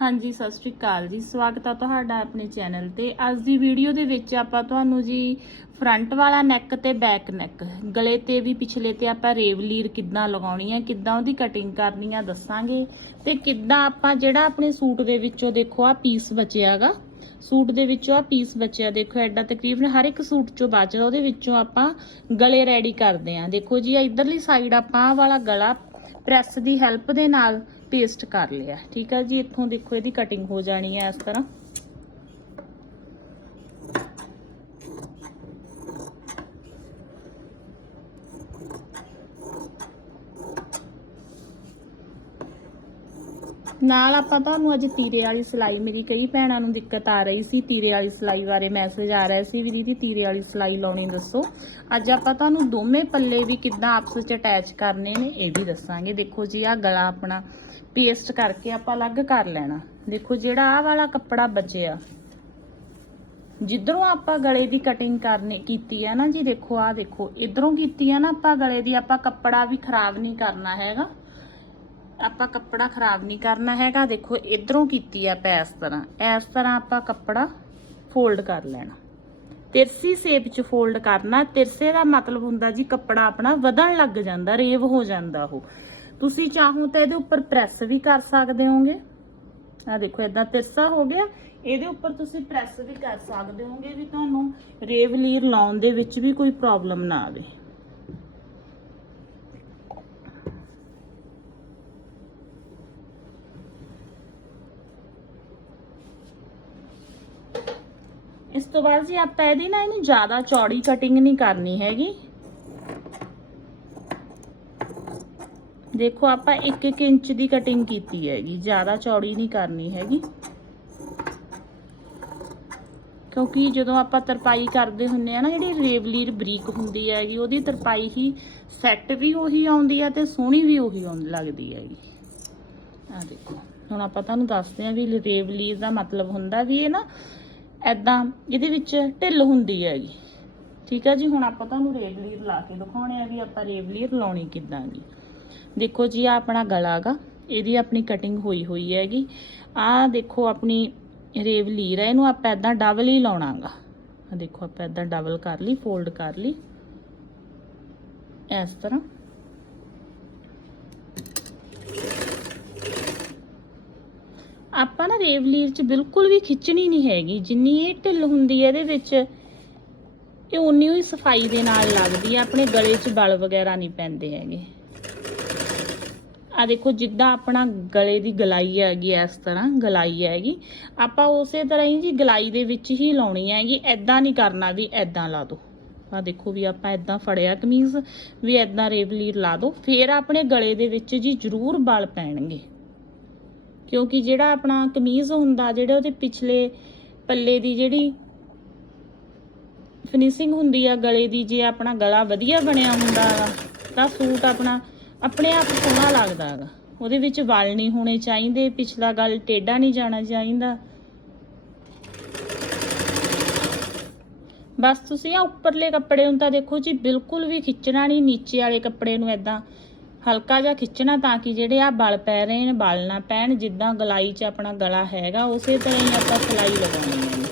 ਹਾਂਜੀ, ਸਤਿ ਸ਼੍ਰੀ ਅਕਾਲ ਜੀ। ਸਵਾਗਤ ਹੈ ਤੁਹਾਡਾ ਆਪਣੇ ਚੈਨਲ ਤੇ। ਅੱਜ ਦੀ ਵੀਡੀਓ ਦੇ ਵਿੱਚ ਆਪਾਂ ਤੁਹਾਨੂੰ ਜੀ ਫਰੰਟ ਵਾਲਾ ਨੈਕ ਤੇ ਬੈਕ ਨੈਕ ਗਲੇ ਤੇ ਵੀ ਪਿਛਲੇ ਤੇ ਆਪਾਂ ਰੇਵਲੀਰ ਕਿੱਦਾਂ ਲਗਾਉਣੀ ਆ, ਕਿੱਦਾਂ ਉਹਦੀ ਕਟਿੰਗ ਕਰਨੀ ਆ ਦੱਸਾਂਗੇ। ਤੇ ਕਿੱਦਾਂ ਆਪਾਂ ਜਿਹੜਾ ਆਪਣੇ ਸੂਟ ਦੇ ਵਿੱਚੋਂ ਦੇਖੋ ਆ ਪੀਸ ਬਚਿਆਗਾ ਸੂਟ ਦੇ ਵਿੱਚੋਂ ਆ ਪੀਸ ਬਚਿਆ। ਦੇਖੋ ਐਡਾ ਤਕਰੀਬਨ ਹਰ ਇੱਕ ਸੂਟ ਚੋਂ ਬਚਦਾ ਉਹਦੇ ਵਿੱਚੋਂ ਆਪਾਂ ਗਲੇ ਰੈਡੀ ਕਰਦੇ ਆਂ। ਦੇਖੋ ਜੀ ਆ ਇਧਰਲੀ ਸਾਈਡ ਆਪਾਂ ਵਾਲਾ ਗਲਾ ਪ੍ਰੈਸ ਦੀ ਹੈਲਪ ਦੇ ਨਾਲ ਪੇਸਟ ਕਰ ਲਿਆ। ਠੀਕ ਆ ਜੀ? ਇੱਥੋਂ ਦੇਖੋ ਇਹਦੀ ਕਟਿੰਗ ਹੋ ਜਾਣੀ ਹੈ ਇਸ ਤਰ੍ਹਾਂ। ਨਾਲ ਆਪਾਂ ਤੁਹਾਨੂੰ ਅੱਜ ਤੀਰੇ ਵਾਲੀ ਸਿਲਾਈ ਮੇਰੀ ਕਈ ਭੈਣਾਂ ਨੂੰ ਦਿੱਕਤ ਆ ਰਹੀ ਸੀ, ਤੀਰੇ ਵਾਲੀ ਸਿਲਾਈ ਬਾਰੇ ਮੈਸੇਜ ਆ ਰਿਹਾ ਸੀ ਵੀ ਦੀਦੀ ਤੀਰੇ ਵਾਲੀ ਸਿਲਾਈ ਲਾਉਣੀ ਦੱਸੋ। ਅੱਜ ਆਪਾਂ ਤੁਹਾਨੂੰ ਦੋਵੇਂ ਪੱਲੇ ਵੀ ਕਿੱਦਾਂ ਆਪਸ ਵਿੱਚ ਅਟੈਚ ਕਰਨੇ ਨੇ, ਇਹ ਵੀ ਦੱਸਾਂਗੇ। ਦੇਖੋ ਜੀ ਆ ਗਲਾ ਆਪਣਾ ਪੇਸਟ ਕਰਕੇ ਆਪਾਂ ਅਲੱਗ ਕਰ ਲੈਣਾ। ਦੇਖੋ ਜਿਹੜਾ ਆਹ ਵਾਲਾ ਕੱਪੜਾ ਬਚਿਆ। ਜਿੱਧਰੋਂ ਆਪਾਂ ਗਲੇ ਦੀ ਕਟਿੰਗ ਕਰਨੀ, ਕੀਤੀ ਹੈ ਨਾ ਜੀ, ਦੇਖੋ, ਆਹ ਦੇਖੋ, ਇਧਰੋਂ ਕੀਤੀ ਹੈ ਨਾ ਆਪਾਂ ਗਲੇ ਦੀ, ਆਪਾਂ ਕੱਪੜਾ ਵੀ ਖਰਾਬ ਨਹੀਂ ਕਰਨਾ ਹੈਗਾ। ਆਪਾਂ ਕੱਪੜਾ ਖਰਾਬ ਨਹੀਂ ਕਰਨਾ ਹੈਗਾ। ਦੇਖੋ, ਇਧਰੋਂ ਕੀਤੀ ਆ ਪੈ ਇਸ ਤਰ੍ਹਾਂ। ਇਸ ਤਰ੍ਹਾਂ ਆਪਾਂ ਕੱਪੜਾ ਫੋਲਡ ਕਰ ਲੈਣਾ। ਤਿਰਸੀ ਸ਼ੇਪ ਚ ਫੋਲਡ ਕਰਨਾ। ਤਿਰਸੇ ਦਾ ਮਤਲਬ ਹੁੰਦਾ ਜੀ ਕੱਪੜਾ ਆਪਣਾ ਵਧਣ ਲੱਗ ਜਾਂਦਾ, ਰੇਵ ਹੋ ਜਾਂਦਾ ਉਹ। ਤੁਸੀਂ ਚਾਹੋ ਤਾਂ ਇਹਦੇ ਉੱਪਰ ਪ੍ਰੈਸ ਵੀ ਕਰ ਸਕਦੇ ਹੋਗੇ। ਆ ਦੇਖੋ ਇਦਾਂ ਤਿਰਸਾ ਹੋ ਗਿਆ। ਇਹਦੇ ਉੱਪਰ ਤੁਸੀਂ ਪ੍ਰੈਸ ਵੀ ਕਰ ਸਕਦੇ ਹੋਗੇ ਵੀ ਤੁਹਾਨੂੰ ਰੇਵ ਲੀਰ ਲਾਉਣ ਦੇ ਵਿੱਚ ਵੀ ਕੋਈ ਪ੍ਰੋਬਲਮ ਨਾ ਆਵੇ ਇਸ ਤੋਂ ਬਾਅਦ ਜੀ ਆਪਾਂ ਇਹਦੀ ਨਾ ਇਹਨੂੰ ਜ਼ਿਆਦਾ ਚੌੜੀ ਕਟਿੰਗ ਨਹੀਂ ਕਰਨੀ ਹੈਗੀ। ਦੇਖੋ ਆਪਾਂ 1-1 ਇੰਚ ਦੀ ਕਟਿੰਗ ਕੀਤੀ ਹੈਗੀ, ਜ਼ਿਆਦਾ ਚੌੜੀ ਨਹੀਂ ਕਰਨੀ ਹੈਗੀ। ਕਿਉਂਕਿ ਜਦੋਂ ਆਪਾਂ ਤਰਪਾਈ ਕਰਦੇ ਹੁੰਨੇ ਆ ਨਾ, ਜਿਹੜੀ ਰੇਵਲੀਰ ਬਰੀਕ ਹੁੰਦੀ ਹੈਗੀ, ਉਹਦੀ ਤਰਪਾਈ ਹੀ ਸੈੱਟ ਵੀ ਉਹੀ ਆਉਂਦੀ ਆ ਤੇ ਸੋਹਣੀ ਵੀ ਉਹੀ ਆਉਣ ਲੱਗਦੀ ਹੈਗੀ। ਆ ਦੇਖੋ, ਹੁਣ ਆਪਾਂ ਤੁਹਾਨੂੰ ਦੱਸਦੇ ਆ ਵੀ ਰੇਵਲੀਰ ਦਾ ਮਤਲਬ ਹੁੰਦਾ ਵੀ ਇਹ ਨਾ ਐਦਾਂ ਇਹਦੇ ਵਿੱਚ ਢਿੱਲ ਹੁੰਦੀ ਹੈਗੀ। ਠੀਕ ਹੈ ਜੀ, ਹੁਣ ਆਪਾਂ ਤੁਹਾਨੂੰ ਰੇਵਲੀਰ ਲਾ ਕੇ ਦਿਖਾਉਣੇ ਆ ਵੀ ਆਪਾਂ ਰੇਵਲੀਰ ਲਾਉਣੀ ਕਿੱਦਾਂ ਗੀ। ਦੇਖੋ ਜੀ ਆ ਆਪਣਾ ਗਲਾ ਗਾ, ਇਹਦੀ ਆਪਣੀ ਕਟਿੰਗ ਹੋਈ ਹੋਈ ਹੈਗੀ। ਆ ਦੇਖੋ ਆਪਣੀ ਰੇਵਲੀਰ ਹੈ ਇਹਨੂੰ ਆਪਾਂ ਐਦਾਂ ਡਬਲ ਹੀ ਲਾਉਣਾਗਾ ਆ ਦੇਖੋ ਆਪਾਂ ਐਦਾਂ ਡਬਲ ਕਰ ਲਈ ਫੋਲਡ ਕਰ ਲਈ। ਇਸ ਤਰ੍ਹਾਂ। ਆਪਾਂ ਨਾ ਰੇਵਲੀਰ ਚ ਬਿਲਕੁਲ ਵੀ ਖਿੱਚਣੀ ਨਹੀਂ ਹੈਗੀ। ਜਿੰਨੀ ਇਹ ਢਿੱਲ ਹੁੰਦੀ ਹੈ ਇਹਦੇ ਵਿੱਚ, ਇਹ ਉਨੀ ਹੀ ਸਫ਼ਾਈ ਦੇ ਨਾਲ ਲੱਗਦੀ ਹੈ। ਆਪਣੇ ਗਲੇ 'ਚ ਬਲ ਵਗੈਰਾ ਨਹੀਂ ਪੈਂਦੇ ਹੈਗੇ। ਆ ਦੇਖੋ, ਜਿੱਦਾਂ ਆਪਣਾ ਗਲੇ ਦੀ ਗਲਾਈ ਹੈਗੀ, ਇਸ ਤਰ੍ਹਾਂ ਗਲਾਈ ਹੈਗੀ। ਆਪਾਂ ਉਸੇ ਤਰ੍ਹਾਂ ਹੀ ਜੀ ਗਲਾਈ ਦੇ ਵਿੱਚ ਹੀ ਲਾਉਣੀ ਹੈਗੀ। ਐਦਾਂ ਨਹੀਂ ਕਰਨਾ ਵੀ ਐਦਾਂ ਲਾ ਦੋ। ਆ ਦੇਖੋ ਵੀ ਆਪਾਂ ਐਦਾਂ ਫੜਿਆ ਕਮੀਜ਼, ਵੀ ਐਦਾਂ ਰੇਵਲੀਰ ਲਾ ਦੋ। ਫੇਰ ਆਪਣੇ ਗਲੇ ਦੇ ਵਿੱਚ ਜੀ ਜ਼ਰੂਰ ਬਲ ਪੈਣਗੇ। ਕਿਉਂਕਿ ਜਿਹੜਾ ਆਪਣਾ ਕਮੀਜ਼ ਹੁੰਦਾ, ਜਿਹੜੇ ਉਹਦੇ ਪਿਛਲੇ ਪੱਲੇ ਦੀ ਜਿਹੜੀ ਫਿਨਿਸ਼ਿੰਗ ਹੁੰਦੀ ਆ ਗਲੇ ਦੀ, ਜੇ ਆਪਣਾ ਗਲਾ ਵਧੀਆ ਬਣਿਆ ਹੁੰਦਾ ਤਾਂ ਸੂਟ ਆਪਣਾ ਆਪਣੇ ਆਪ ਸੋਹਣਾ ਲੱਗਦਾ ਹੈਗਾ ਉਹਦੇ ਵਿੱਚ ਵਲ ਨਹੀਂ ਹੋਣੇ ਚਾਹੀਦੇ, ਪਿਛਲਾ ਗਲ ਟੇਢਾ ਨਹੀਂ ਜਾਣਾ ਚਾਹੀਦਾ। ਬਸ ਤੁਸੀਂ ਆ ਉੱਪਰਲੇ ਕੱਪੜੇ ਨੂੰ ਤਾਂ ਦੇਖੋ ਜੀ, ਬਿਲਕੁਲ ਵੀ ਖਿੱਚਣਾ ਨਹੀਂ, ਨੀਚੇ ਵਾਲੇ ਕੱਪੜੇ ਨੂੰ ਐਦਾਂ ਹਲਕਾ ਜਿਹਾ ਖਿੱਚਣਾ ਤਾਂ ਕਿ ਜਿਹੜੇ ਆ ਬਲ ਪੈ ਰਹੇ ਨੇ, ਬਲ ਨਾ ਪੈਣ, ਜਿੱਦਾਂ ਗਲਾਈ 'ਚ ਆਪਣਾ ਗਲਾ ਹੈਗਾ, ਉਸੇ ਤਰ੍ਹਾਂ ਹੀ ਆਪਾਂ ਸਿਲਾਈ ਲਗਾਉਣੀ ਹੈ।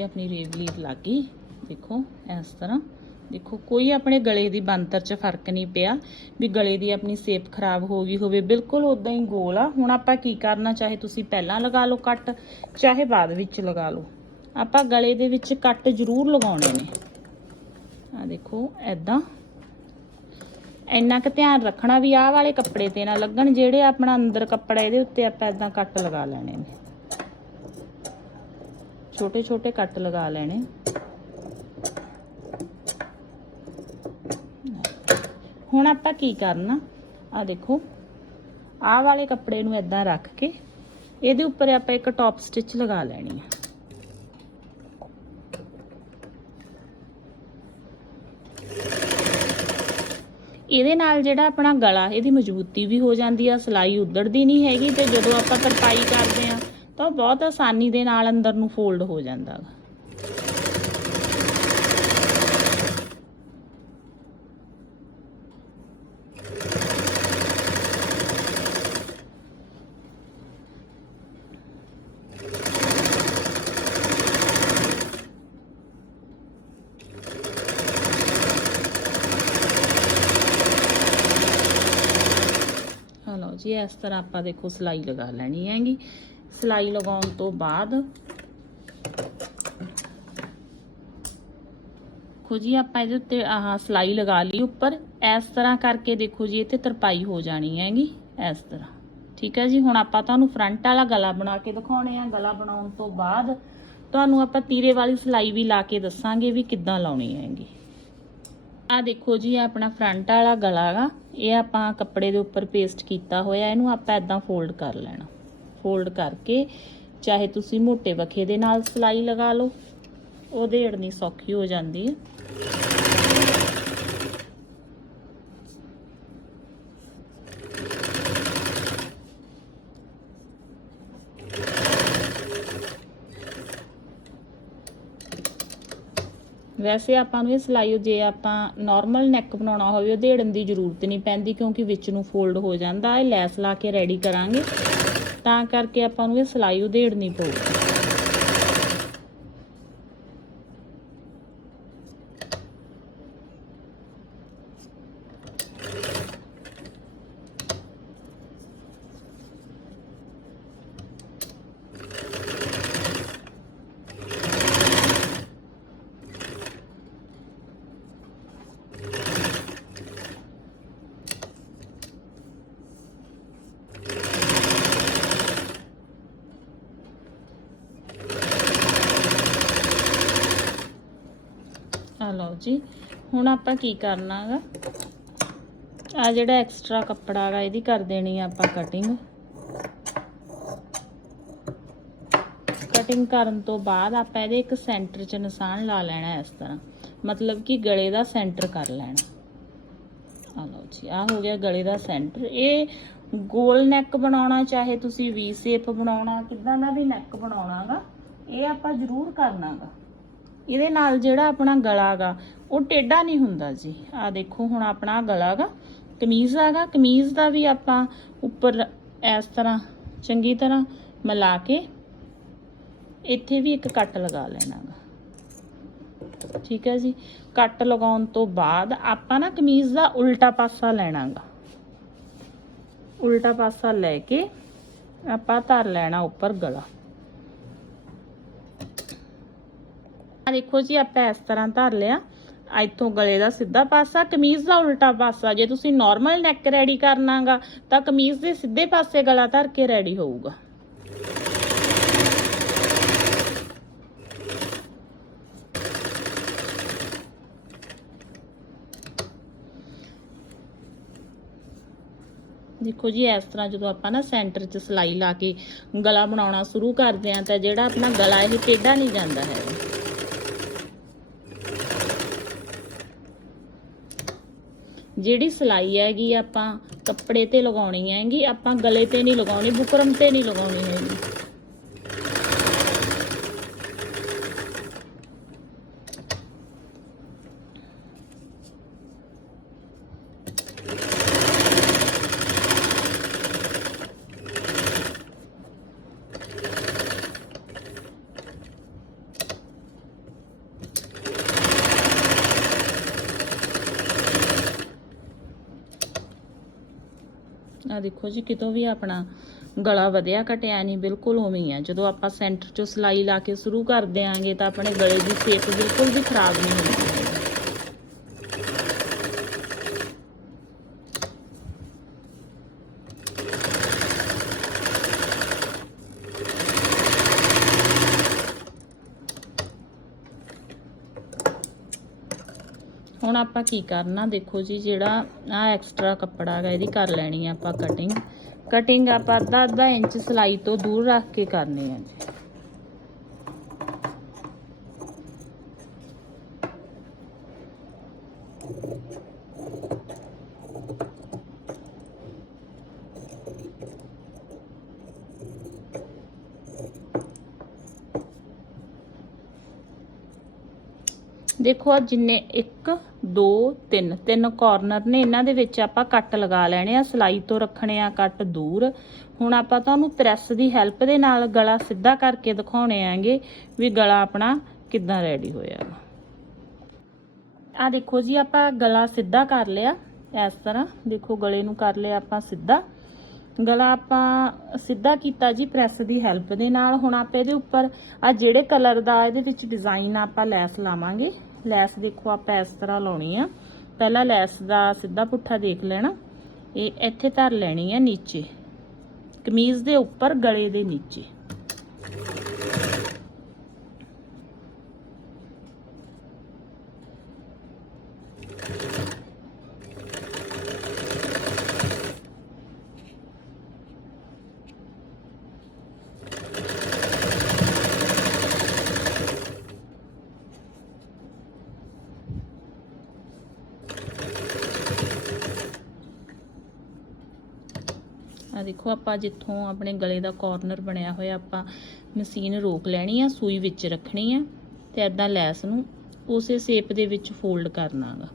ਆ ਆਪਣੀ ਰੇਵਲੀਰ ਲੱਗ ਗਈ। ਦੇਖੋ, ਇਸ ਤਰ੍ਹਾਂ। ਦੇਖੋ, ਕੋਈ ਆਪਣੇ ਗਲੇ ਦੀ ਬੰਤਰ 'ਚ ਫ਼ਰਕ ਨਹੀਂ ਪਿਆ ਵੀ ਗਲੇ ਦੀ ਆਪਣੀ ਸ਼ੇਪ ਖਰਾਬ ਹੋ ਗਈ ਹੋਵੇ। ਬਿਲਕੁਲ ਉਦਾਂ ਹੀ ਗੋਲ ਆ। ਹੁਣ ਆਪਾਂ ਕੀ ਕਰਨਾ? ਚਾਹੇ ਤੁਸੀਂ ਪਹਿਲਾਂ ਲਗਾ ਲਓ ਕੱਟ, ਚਾਹੇ ਬਾਅਦ ਵਿੱਚ ਲਗਾ ਲਓ। ਆਪਾਂ ਗਲੇ ਦੇ ਵਿੱਚ ਕੱਟ ਜ਼ਰੂਰ ਲਗਾਉਣੇ ਨੇ। ਆ ਦੇਖੋ ਐਦਾਂ ਇੰਨਾ ਕੁ ਧਿਆਨ ਰੱਖਣਾ ਵੀ ਆਹ ਵਾਲੇ ਕੱਪੜੇ ਤੇ ਨਾ ਲੱਗਣ, ਜਿਹੜੇ ਆਪਣਾ ਅੰਦਰ ਕੱਪੜਾ, ਇਹਦੇ ਉੱਤੇ ਆਪਾਂ ਐਦਾਂ ਕੱਟ ਲਗਾ ਲੈਣੇ ਨੇ। ਛੋਟੇ ਛੋਟੇ ਕੱਟ ਲਗਾ ਲੈਣੇ। ਹੁਣ ਆਪਾਂ ਕੀ ਕਰਨਾ ਆ ਦੇਖੋ, ਆਹ ਵਾਲੇ ਕੱਪੜੇ ਨੂੰ ਐਦਾਂ ਰੱਖ ਕੇ ਇਹਦੇ ਉੱਪਰ ਆਪਾਂ ਇੱਕ ਟੌਪ ਸਟਿਚ ਲਗਾ ਲੈਣੀ ਹੈ ਇਹਦੇ ਨਾਲ ਜਿਹੜਾ ਆਪਣਾ ਗਲਾ, ਇਹਦੀ ਮਜ਼ਬੂਤੀ ਵੀ ਹੋ ਜਾਂਦੀ ਆ, ਸਿਲਾਈ ਉਧੜਦੀ ਨਹੀਂ ਹੈਗੀ ਤੇ ਜਦੋਂ ਆਪਾਂ ਤਰਪਾਈ ਕਰਦੇ ਆ ਤਾਂ ਉਹ ਬਹੁਤ ਆਸਾਨੀ ਦੇ ਨਾਲ ਅੰਦਰ ਨੂੰ ਫੋਲਡ ਹੋ ਜਾਂਦਾ ਗਾ। ਆ ਜੀ, ਇਸ ਤਰ੍ਹਾਂ ਆਪਾਂ ਦੇਖੋ ਸਿਲਾਈ ਲਗਾ ਲੈਣੀ ਹੈਗੀ। ਸਿਲਾਈ ਲਗਾਉਣ ਤੋਂ ਬਾਅਦ ਦੇਖੋ ਜੀ, ਆਪਾਂ ਇਹਦੇ ਉੱਤੇ ਆਹ ਸਿਲਾਈ ਲਗਾ ਲਈ ਉੱਪਰ। ਇਸ ਤਰ੍ਹਾਂ ਕਰਕੇ ਦੇਖੋ ਜੀ, ਇਹ ਇੱਥੇ ਤਰਪਾਈ ਹੋ ਜਾਣੀ ਹੈਗੀ, ਇਸ ਤਰ੍ਹਾਂ। ਠੀਕ ਹੈ ਜੀ, ਹੁਣ ਆਪਾਂ ਤੁਹਾਨੂੰ ਫਰੰਟ ਵਾਲਾ ਗਲਾ ਬਣਾ ਕੇ ਦਿਖਾਉਣੇ ਆ। ਗਲਾ ਬਣਾਉਣ ਤੋਂ ਬਾਅਦ ਤੁਹਾਨੂੰ ਆਪਾਂ ਤੀਰੇ ਵਾਲੀ ਸਿਲਾਈ ਵੀ ਲਾ ਕੇ ਦੱਸਾਂਗੇ ਵੀ ਕਿੱਦਾਂ ਲਾਉਣੀ ਹੈਗੀ। ਆ ਦੇਖੋ ਜੀ ਆਪਣਾ ਫਰੰਟ ਵਾਲਾ ਗਲਾ ਗਾ। ਇਹ ਆਪਾਂ ਕੱਪੜੇ ਦੇ ਉੱਪਰ ਪੇਸਟ ਕੀਤਾ ਹੋਇਆ, ਇਹਨੂੰ ਆਪਾਂ ਇਦਾਂ ਫੋਲਡ ਕਰ ਲੈਣਾ। ਫੋਲਡ ਕਰਕੇ, ਚਾਹੇ ਤੁਸੀਂ ਮੋਟੇ ਵਖੇ ਦੇ ਨਾਲ ਸਿਲਾਈ ਲਗਾ ਲਓ। ਉਹਦੇ ਏੜਨੀ ਸੌਖੀ ਹੋ ਜਾਂਦੀ ਹੈ। ਵੈਸੇ ਆਪਾਂ ਨੂੰ ਇਹ ਸਿਲਾਈ, ਜੇ ਆਪਾਂ ਨਾਰਮਲ ਨੈਕ ਬਣਾਉਣਾ ਹੋਵੇ, ਉਹ ਦੇੜਨ ਦੀ ਜ਼ਰੂਰਤ ਨਹੀਂ ਪੈਂਦੀ, ਕਿਉਂਕਿ ਵਿੱਚ ਨੂੰ ਫੋਲਡ ਹੋ ਜਾਂਦਾ। ਹੈ ਲੈਸ ਲਾ ਕੇ ਰੈਡੀ ਕਰਾਂਗੇ। ਤਾਂ ਕਰਕੇ ਆਪਾਂ ਨੂੰ ਇਹ ਸਿਲਾਈ ਉਧੇੜਨੀ ਪਊਗੀ ਆ ਲਓ ਜੀ, ਹੁਣ ਆਪਾਂ ਕੀ ਕਰਨਾ ਹੈਗਾ ਆ ਜਿਹੜਾ ਐਕਸਟਰਾ ਕੱਪੜਾ ਹੈਗਾ ਇਹਦੀ ਕਰ ਦੇਣੀ ਆ ਆਪਾਂ ਕਟਿੰਗ ਕਟਿੰਗ ਕਰਨ ਤੋਂ ਬਾਅਦ ਆਪਾਂ ਇਹਦੇ ਇੱਕ ਸੈਂਟਰ 'ਚ ਨਿਸ਼ਾਨ ਲਾ ਲੈਣਾ ਇਸ ਤਰ੍ਹਾਂ। ਮਤਲਬ ਕਿ ਗਲੇ ਦਾ ਸੈਂਟਰ ਕਰ ਲੈਣਾ। ਆ ਲਓ ਜੀ ਆ ਹੋ ਗਿਆ ਗਲੇ ਦਾ ਸੈਂਟਰ ਇਹ ਗੋਲ ਨੈਕ ਬਣਾਉਣਾ, ਚਾਹੇ ਤੁਸੀਂ ਵੀ ਸ਼ੇਪ ਬਣਾਉਣਾ, ਕਿਦਾਂ ਦਾ ਵੀ ਨੈਕ ਬਣਾਉਣਾਗਾ ਇਹ ਆਪਾਂ ਜ਼ਰੂਰ ਕਰਨਾਗਾ। ਇਹਦੇ ਨਾਲ ਜਿਹੜਾ ਆਪਣਾ ਗਲਾ ਗਾ, ਉਹ ਟੇਢਾ ਨਹੀਂ ਹੁੰਦਾ ਜੀ। ਆ ਦੇਖੋ, ਹੁਣ ਆਪਣਾ ਗਲਾ ਗਾ, ਕਮੀਜ਼ ਆਗਾ ਕਮੀਜ਼ ਦਾ ਵੀ ਆਪਾਂ ਉੱਪਰ ਇਸ ਤਰ੍ਹਾਂ, ਚੰਗੀ ਤਰ੍ਹਾਂ ਮਿਲਾ ਕੇ ਇੱਥੇ ਵੀ ਇੱਕ ਕੱਟ ਲਗਾ ਲੈਣਾ ਗਾ। ਠੀਕ ਹੈ ਜੀ? ਕੱਟ ਲਗਾਉਣ ਤੋਂ ਬਾਅਦ ਆਪਾਂ ਨਾ ਕਮੀਜ਼ ਦਾ ਉਲਟਾ ਪਾਸਾ ਲੈਣਾਗਾ ਉਲਟਾ ਪਾਸਾ ਲੈ ਕੇ ਆਪਾਂ ਧਰ ਲੈਣਾ ਉੱਪਰ ਗਲਾ। ਆ ਦੇਖੋ ਜੀ, ਆਪਾਂ ਇਸ ਤਰ੍ਹਾਂ ਧਰ ਲਿਆ। ਇੱਥੋਂ ਗਲੇ ਦਾ ਸਿੱਧਾ ਪਾਸਾ, ਕਮੀਜ਼ ਦਾ ਉਲਟਾ ਪਾਸਾ। ਜੇ ਤੁਸੀਂ ਨਾਰਮਲ ਨੈਕ ਰੈਡੀ ਕਰਨਾਗਾ, ਤਾਂ ਕਮੀਜ਼ ਦੇ ਸਿੱਧੇ ਪਾਸੇ ਗਲਾ ਧਰ ਕੇ ਰੈਡੀ ਹੋਊਗਾ। ਦੇਖੋ ਜੀ, ਇਸ ਤਰ੍ਹਾਂ ਜਦੋਂ ਆਪਾਂ ਨਾ ਸੈਂਟਰ 'ਚ ਸਿਲਾਈ ਲਾ ਕੇ ਗਲਾ ਬਣਾਉਣਾ ਸ਼ੁਰੂ ਕਰਦੇ ਆਂ ਤਾਂ ਜਿਹੜਾ ਆਪਣਾ ਗਲਾ ਇਹ ਟੇਢਾ ਨਹੀਂ ਜਾਂਦਾ ਹੈਗਾ। ਜਿਹੜੀ ਸਿਲਾਈ ਹੈਗੀ ਆਪਾਂ ਕੱਪੜੇ ਤੇ ਲਗਾਉਣੀ ਹੈਗੀ, ਆਪਾਂ ਗਲੇ ਤੇ ਨਹੀਂ ਲਗਾਉਣੀ, ਬੁਕਰਮ ਤੇ ਨਹੀਂ ਲਗਾਉਣੀ ਹੈਗੀ। ਦੇਖੋ ਜੀ, ਕਿਤੋਂ ਵੀ ਆਪਣਾ ਗਲਾ ਵਧਿਆ ਘਟਿਆ ਨਹੀਂ, ਬਿਲਕੁਲ ਉਵੇਂ ਹੀ ਆ। ਜਦੋਂ ਆਪਾਂ ਸੈਂਟਰ ਚੋਂ ਸਿਲਾਈ ਲਾ ਕੇ ਸ਼ੁਰੂ ਕਰ ਦਿਆਂਗੇ ਤਾਂ ਆਪਣੇ ਗਲੇ ਦੀ ਸ਼ੇਪ ਬਿਲਕੁਲ ਵੀ ਖਰਾਬ ਨਹੀਂ ਹੁੰਦੀ। ਆਪਾਂ ਕੀ ਕਰਨਾ? ਦੇਖੋ ਜੀ, ਜਿਹੜਾ ਆ ਐਕਸਟਰਾ ਕੱਪੜਾ ਹੈਗਾ, ਇਹਦੀ ਕਰ ਲੈਣੀ ਆ ਆਪਾਂ ਕਟਿੰਗ ਕਟਿੰਗ ਆਪਾਂ ਅੱਧਾ ਅੱਧਾ ਇੰਚ ਸਿਲਾਈ ਤੋਂ ਦੂਰ ਰੱਖ ਕੇ ਕਰਨੀ ਆ ਜੀ। ਦੇਖੋ ਆ ਜਿੰਨੇ 1 2 3 ਤਿੰਨ ਕਾਰਨਰ ਨੇ, ਇਹਨਾਂ ਦੇ ਵਿੱਚ ਆਪਾਂ ਕੱਟ ਲਗਾ ਲੈਣੇ ਆ, ਸਲਾਈ ਤੋਂ ਰੱਖਣੇ ਆ ਕੱਟ ਦੂਰ। ਹੁਣ ਆਪਾਂ ਤੁਹਾਨੂੰ ਪ੍ਰੈਸ ਦੀ ਹੈਲਪ ਦੇ ਨਾਲ ਗਲਾ ਸਿੱਧਾ ਕਰਕੇ ਦਿਖਾਉਣੇ ਆਂਗੇ ਵੀ ਗਲਾ ਆਪਣਾ ਕਿੱਦਾਂ ਰੈਡੀ ਹੋਇਆ ਆ ਦੇਖੋ ਜੀ, ਆਪਾਂ ਗਲਾ ਸਿੱਧਾ ਕਰ ਲਿਆ, ਇਸ ਤਰ੍ਹਾਂ। ਦੇਖੋ ਗਲੇ ਨੂੰ ਕਰ ਲਿਆ ਆਪਾਂ ਸਿੱਧਾ। ਗਲਾ ਆਪਾਂ ਸਿੱਧਾ ਕੀਤਾ ਜੀ ਪ੍ਰੈਸ ਦੀ ਹੈਲਪ ਦੇ ਨਾਲ। ਹੁਣ ਆਪਾਂ ਇਹਦੇ ਉੱਪਰ ਆ ਜਿਹੜੇ ਕਲਰ ਦਾ ਇਹਦੇ ਵਿੱਚ ਡਿਜ਼ਾਈਨ ਆਪਾਂ ਲੈਸ ਲਾਵਾਂਗੇ। ਲੈਸ ਦੇਖੋ ਆਪਾਂ ਇਸ ਤਰ੍ਹਾਂ ਲਾਉਣੀ ਆ। ਪਹਿਲਾਂ ਲੈਸ ਦਾ ਸਿੱਧਾ ਪੁੱਠਾ ਦੇਖ ਲੈਣਾ। ਇਹ ਇੱਥੇ ਧਰ ਲੈਣੀ ਆ ਨੀਚੇ। ਕਮੀਜ਼ ਦੇ ਉੱਪਰ, ਗਲੇ ਦੇ ਨੀਚੇ ਆ ਦੇਖੋ ਆਪਾਂ ਜਿੱਥੋਂ ਆਪਣੇ ਗਲੇ ਦਾ ਕਾਰਨਰ ਬਣਿਆ ਹੋਇਆ ਆਪਾਂ ਮਸ਼ੀਨ ਰੋਕ ਲੈਣੀ ਆ, ਸੂਈ ਵਿੱਚ ਰੱਖਣੀ ਆ ਤੇ ਐਦਾਂ ਲੈਸ ਨੂੰ ਉਸੇ ਸ਼ੇਪ ਦੇ ਵਿੱਚ ਫੋਲਡ ਕਰਨਾਗਾ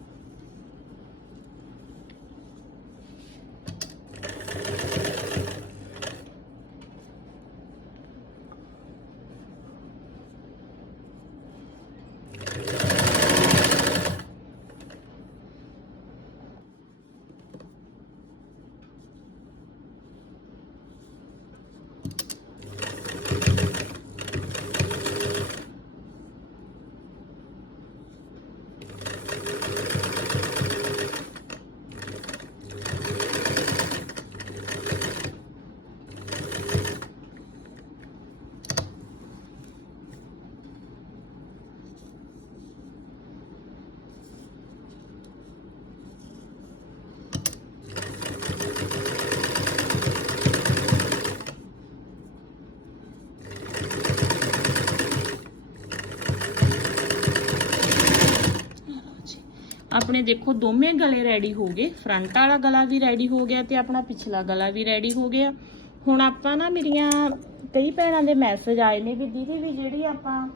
ਜੀ। ਆਪਣੇ ਦੇਖੋ ਦੋਵੇਂ ਗਲੇ ਰੈਡੀ ਹੋ ਗਏ। ਫਰੰਟ ਵਾਲਾ ਗਲਾ ਵੀ ਰੈਡੀ ਹੋ ਗਿਆ ਤੇ ਆਪਣਾ ਪਿਛਲਾ ਗਲਾ ਵੀ ਰੈਡੀ ਹੋ ਗਿਆ। ਹੁਣ ਆਪਾਂ ਨਾ ਮੇਰੀਆਂ ਕਈ ਭੈਣਾਂ ਦੇ ਮੈਸੇਜ ਆਏ ਨੇ ਕਿ ਦੀਦੀ ਵੀ ਜਿਹੜੀ ਆਪਾਂ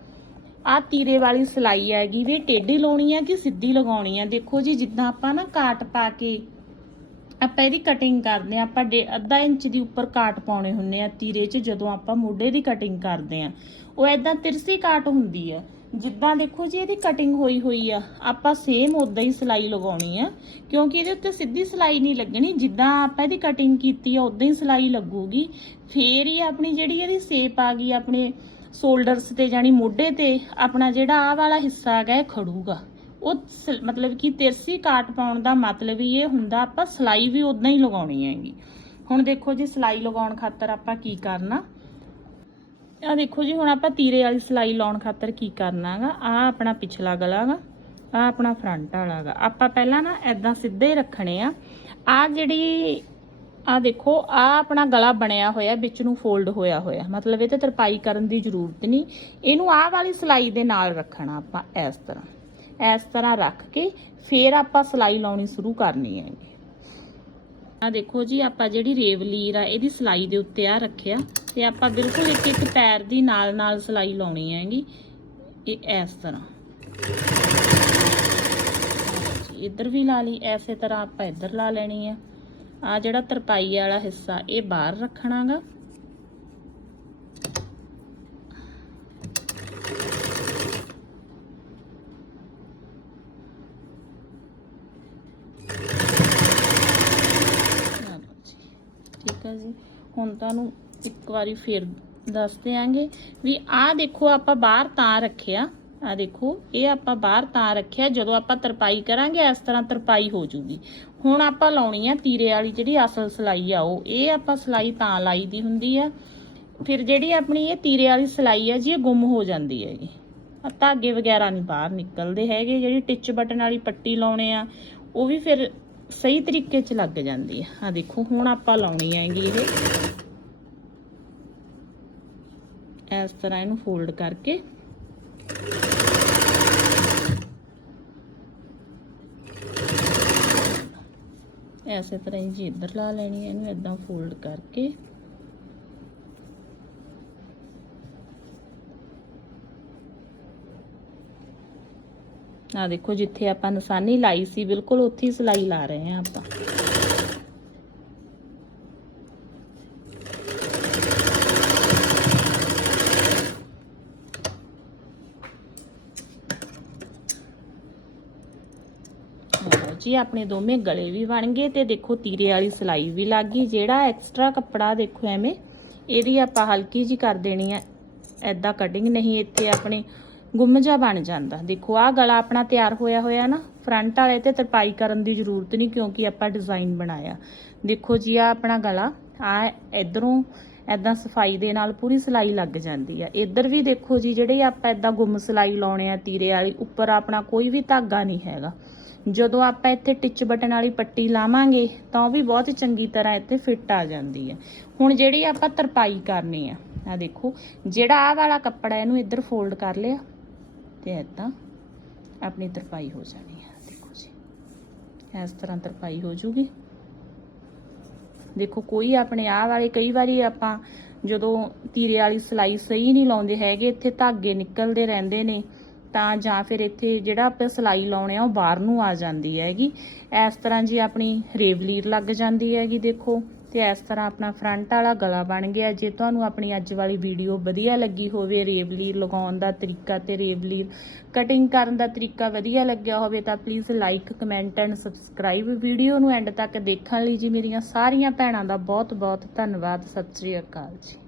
ਆ ਤੀਰੇ ਵਾਲੀ ਸਲਾਈ ਹੈਗੀ ਵੀ ਟੇਢੀ ਲਾਉਣੀ ਆ ਕਿ ਸਿੱਧੀ ਲਗਾਉਣੀ ਆ? ਦੇਖੋ ਜੀ, ਜਿੱਦਾਂ ਆਪਾਂ ਨਾ ਕਾਟ ਪਾ ਕੇ ਆਪਾਂ ਇਹਦੀ ਕਟਿੰਗ ਕਰਦੇ ਆ, ਆਪਾਂ ਡੇ- ਅੱਧਾ ਇੰਚ ਦੀ ਉੱਪਰ ਕਾਟ ਪਾਉਣੇ ਹੁੰਨੇ ਆ ਤੀਰੇ 'ਚ ਜਦੋਂ ਆਪਾਂ ਮੋਢੇ ਦੀ ਕਟਿੰਗ ਕਰਦੇ ਆ। ਉਹ ਐਦਾਂ ਤਿਰਸੀ ਕਾਟ ਹੁੰਦੀ ਆ। ਜਿੱਦਾਂ ਦੇਖੋ ਜੀ ਇਹਦੀ ਕਟਿੰਗ ਹੋਈ ਹੋਈ ਆ, ਆਪਾਂ ਸੇਮ ਉਦਾਂ ਹੀ ਸਿਲਾਈ ਲਗਾਉਣੀ ਆ, ਕਿਉਂਕਿ ਇਹਦੇ ਉੱਤੇ ਸਿੱਧੀ ਸਿਲਾਈ ਨਹੀਂ ਲੱਗਣੀ, ਜਿੱਦਾਂ ਆਪਾਂ ਇਹਦੀ ਕਟਿੰਗ ਕੀਤੀ ਆ ਉਦਾਂ ਹੀ ਸਿਲਾਈ ਲੱਗੂਗੀ। ਫੇਰ ਹੀ ਆਪਣੀ ਜਿਹੜੀ ਇਹਦੀ ਸ਼ੇਪ ਆ ਗਈ ਆਪਣੇ ਸ਼ੋਲਡਰਸ ਤੇ ਜਾਨੀ ਮੋਢੇ ਤੇ, ਆਪਣਾ ਜਿਹੜਾ ਆਹ ਵਾਲਾ ਹਿੱਸਾ ਹੈਗਾ ਇਹ ਖੜੂਗਾ। ਉਹ ਸ- ਮਤਲਬ ਕਿ ਤਿਰਸੀ ਕਾਟ ਪਾਉਣ ਦਾ ਮਤਲਬ ਹੀ ਇਹ ਹੁੰਦਾ, ਆਪਾਂ ਸਿਲਾਈ ਵੀ ਉਦਾਂ ਹੀ ਲਗਾਉਣੀ ਹੈਗੀ। ਹੁਣ ਦੇਖੋ ਜੀ ਸਿਲਾਈ ਲਗਾਉਣ ਖਾਤਰ ਆਪਾਂ ਕੀ ਕਰਨਾ ਆ ਦੇਖੋ ਜੀ, ਹੁਣ ਆਪਾਂ ਤੀਰੇ ਵਾਲੀ ਸਲਾਈ ਲਾਉਣ ਖਾਤਰ ਕੀ ਕਰਨਾ ਹੈਗਾ ਆ ਆਪਣਾ ਪਿਛਲਾ ਗਲਾ ਗਾ ਆ ਆਪਣਾ ਫਰੰਟ ਵਾਲਾ ਗਾ ਆਪਾਂ ਪਹਿਲਾਂ ਨਾ ਐਦਾਂ ਸਿੱਧੇ ਹੀ ਰੱਖਣੇ ਆ। ਆ ਜਿਹੜੀ ਆ ਦੇਖੋ ਆ ਆਪਣਾ ਗਲਾ ਬਣਿਆ ਹੋਇਆ, ਵਿੱਚ ਨੂੰ ਫੋਲਡ ਹੋਇਆ ਹੋਇਆ। ਮਤਲਬ ਇਹ ਤੇ ਤਰਪਾਈ ਕਰਨ ਦੀ ਜ਼ਰੂਰਤ ਨਹੀਂ। ਇਹਨੂੰ ਆਹ ਵਾਲੀ ਸਲਾਈ ਦੇ ਨਾਲ ਰੱਖਣਾ ਆਪਾਂ ਇਸ ਤਰ੍ਹਾਂ। ਇਸ ਤਰ੍ਹਾਂ ਰੱਖ ਕੇ ਫੇਰ ਆਪਾਂ ਸਲਾਈ ਲਾਉਣੀ ਸ਼ੁਰੂ ਕਰਨੀ ਹੈਗੀ। ਆ ਦੇਖੋ ਜੀ, ਆਪਾਂ ਜਿਹੜੀ ਰੇਵਲੀਰ ਆ, ਇਹਦੀ ਸਲਾਈ ਦੇ ਉੱਤੇ ਆ ਰੱਖਿਆ। ਤੇ ਆਪਾਂ ਬਿਲਕੁਲ ਇੱਕ ਇੱਕ ਪੈਰ ਦੀ ਨਾਲ ਨਾਲ ਸਲਾਈ ਲਾਉਣੀ ਹੈਗੀ। ਇਹ ਇਸ ਤਰ੍ਹਾਂ। ਇੱਧਰ ਵੀ ਲਾ ਲਈ, ਐਸੇ ਤਰ੍ਹਾਂ ਆਪਾਂ ਇੱਧਰ ਲਾ ਲੈਣੀ ਹੈ। ਆ ਜਿਹੜਾ ਤਰਪਾਈ ਵਾਲਾ ਹਿੱਸਾ, ਇਹ ਬਾਹਰ ਰੱਖਣਾਗਾ। ਚਲੋ ਠੀਕ ਹੈ ਜੀ। ਹੁਣ ਤੁਹਾਨੂੰ ਇੱਕ ਵਾਰੀ ਫੇਰ ਦੱਸ ਦਿਆਂਗੇ ਵੀ ਆਹ ਦੇਖੋ ਆਪਾਂ ਬਾਹਰ ਤਾਂ ਰੱਖਿਆ ਆ ਦੇਖੋ, ਇਹ ਆਪਾਂ ਬਾਹਰ ਤਾਂ ਰੱਖਿਆ, ਜਦੋਂ ਆਪਾਂ ਤਰਪਾਈ ਕਰਾਂਗੇ ਇਸ ਤਰ੍ਹਾਂ ਤਰਪਾਈ ਹੋ ਜੂਗੀ। ਹੁਣ ਆਪਾਂ ਲਾਉਣੀ ਆ ਤੀਰੇ ਵਾਲੀ ਜਿਹੜੀ ਅਸਲ ਸਲਾਈ ਆ ਉਹ, ਇਹ ਆਪਾਂ ਸਲਾਈ ਤਾਂ ਲਾਈ ਦੀ ਹੁੰਦੀ ਆ। ਫਿਰ ਜਿਹੜੀ ਆਪਣੀ ਇਹ ਤੀਰੇ ਵਾਲੀ ਸਲਾਈ ਆ ਜੀ, ਇਹ ਗੁੰਮ ਹੋ ਜਾਂਦੀ ਹੈਗੀ ਆ ਧਾਗੇ ਵਗੈਰਾ ਨਹੀਂ ਬਾਹਰ ਨਿਕਲਦੇ ਹੈਗੇ, ਜਿਹੜੀ ਟਿਚ ਬਟਨ ਵਾਲੀ ਪੱਟੀ ਲਾਉਣੇ ਆ, ਉਹ ਵੀ ਫਿਰ ਸਹੀ ਤਰੀਕੇ 'ਚ ਲੱਗ ਜਾਂਦੀ ਆ। ਆ ਦੇਖੋ, ਹੁਣ ਆਪਾਂ ਲਾਉਣੀ ਹੈਗੀ ਇਹ। ਇਸ ਤਰ੍ਹਾਂ ਇਹਨੂੰ ਫੋਲਡ ਕਰਕੇ। ਐਸੇ ਤਰ੍ਹਾਂ ਹੀ ਜੀ ਇੱਧਰ ਲਾ ਲੈਣੀ ਹੈ ਇਹਨੂੰ ਇਦਾਂ ਫੋਲਡ ਕਰਕੇ। ਆ ਦੇਖੋ, ਜਿੱਥੇ ਆਪਾਂ ਨਿਸ਼ਾਨੀ ਲਾਈ ਸੀ, ਬਿਲਕੁਲ ਉੱਥੇ ਹੀ ਸਿਲਾਈ ਲਾ ਰਹੇ ਹਾਂ ਆਪਾਂ। ਲਓ ਜੀ, ਆਪਣੇ ਦੋਵੇਂ ਗਲੇ ਵੀ ਬਣ ਗਏ ਤੇ ਦੇਖੋ ਤੀਰੇ ਵਾਲੀ ਸਿਲਾਈ ਵੀ ਲੱਗ ਗਈ। ਜਿਹੜਾ ਐਕਸਟਰਾ ਕੱਪੜਾ ਦੇਖੋ ਐਵੇਂ, ਇਹਦੀ ਆਪਾਂ ਹਲਕੀ ਜੀ ਕਰ ਦੇਣੀ ਆ। ਐਦਾਂ ਕਟਿੰਗ ਨਹੀਂ, ਇੱਥੇ ਆਪਣੇ ਗੁੰਮ ਜਾ ਬਣ ਜਾਂਦਾ। ਦੇਖੋ, ਆਹ ਗਲਾ ਆਪਣਾ ਤਿਆਰ ਹੋਇਆ ਹੋਇਆ ਨਾ ਫਰੰਟ ਵਾਲੇ ਤੇ ਤਰਪਾਈ ਕਰਨ ਦੀ ਜ਼ਰੂਰਤ ਨਹੀਂ ਕਿਉਂਕਿ ਆਪਾਂ ਡਿਜ਼ਾਈਨ ਬਣਾਇਆ। ਦੇਖੋ ਜੀ ਆ ਆਪਣਾ ਗਲਾ ਆ ਇਧਰੋਂ ਐਦਾਂ ਸਫ਼ਾਈ ਦੇ ਨਾਲ ਪੂਰੀ ਸਿਲਾਈ ਲੱਗ ਜਾਂਦੀ ਆ। ਇੱਧਰ ਵੀ ਦੇਖੋ ਜੀ, ਜਿਹੜੇ ਆਪਾਂ ਐਦਾਂ ਗੁੰਮ ਸਿਲਾਈ ਲਾਉਣੇ ਆ ਤੀਰੇ ਵਾਲੀ, ਉੱਪਰ ਆਪਣਾ ਕੋਈ ਵੀ ਧਾਗਾ ਨਹੀਂ ਹੈਗਾ। ਜਦੋਂ ਆਪਾਂ ਇੱਥੇ ਟਿਚ ਬਟਨ ਵਾਲੀ ਪੱਟੀ ਲਾਵਾਂਗੇ ਤਾਂ ਉਹ ਵੀ ਬਹੁਤ ਚੰਗੀ ਤਰ੍ਹਾਂ ਇੱਥੇ ਫਿੱਟ ਆ ਜਾਂਦੀ ਹੈ। ਹੁਣ ਜਿਹੜੀ ਆਪਾਂ ਤਰਪਾਈ ਕਰਨੀ ਆ ਆ ਦੇਖੋ, ਜਿਹੜਾ ਆਹ ਵਾਲਾ ਕੱਪੜਾ ਇਹਨੂੰ ਇੱਧਰ ਫੋਲਡ ਕਰ ਲਿਆ ਤੇ ਏਦਾਂ ਆਪਣੀ ਤਰਪਾਈ ਹੋ ਜਾਣੀ ਹੈ ਦੇਖੋ ਜੀ, ਇਸ ਤਰ੍ਹਾਂ ਤਰਪਾਈ ਹੋ ਜੂਗੀ। ਦੇਖੋ, ਕੋਈ ਆਪਣੇ ਆਹ ਵਾਲੇ ਕਈ ਵਾਰੀ ਆਪਾਂ ਜਦੋਂ ਤੀਰੇ ਵਾਲੀ ਸਿਲਾਈ ਸਹੀ ਨਹੀਂ ਲਾਉਂਦੇ ਹੈਗੇ, ਇੱਥੇ ਧਾਗੇ ਨਿਕਲਦੇ ਰਹਿੰਦੇ ਨੇ ਤਾਂ ਜਾਂ ਫਿਰ ਇੱਥੇ ਜਿਹੜਾ ਆਪਾਂ ਸਿਲਾਈ ਲਾਉਣੇ ਆ, ਉਹ ਬਾਹਰ ਨੂੰ ਆ ਜਾਂਦੀ ਹੈਗੀ। ਇਸ ਤਰ੍ਹਾਂ ਜੀ ਆਪਣੀ ਰੇਵਲੀਰ ਲੱਗ ਜਾਂਦੀ ਹੈਗੀ, ਦੇਖੋ। ਤੇ ਇਸ ਤਰ੍ਹਾਂ ਆਪਣਾ ਫਰੰਟ ਵਾਲਾ ਗਲਾ ਬਣ ਗਿਆ। ਜੇ ਤੁਹਾਨੂੰ ਆਪਣੀ ਅੱਜ ਵਾਲੀ ਵੀਡੀਓ ਵਧੀਆ ਲੱਗੀ ਹੋਵੇ ਰੇਵਲੀਰ ਲਗਾਉਣ ਦਾ ਤਰੀਕਾ ਤੇ ਰੇਵਲੀਰ ਕਟਿੰਗ ਕਰਨ ਦਾ ਤਰੀਕਾ ਵਧੀਆ ਲੱਗਿਆ ਹੋਵੇ, ਤਾਂ please like comment and subscribe video ਨੂੰ ਐਂਡ ਤੱਕ ਦੇਖਣ ਲਈ ਜੀ ਮੇਰੀਆਂ ਸਾਰੀਆਂ ਭੈਣਾਂ ਦਾ ਬਹੁਤ ਬਹੁਤ ਧੰਨਵਾਦ। ਸਤਿ ਸ੍ਰੀ ਅਕਾਲ ਜੀ।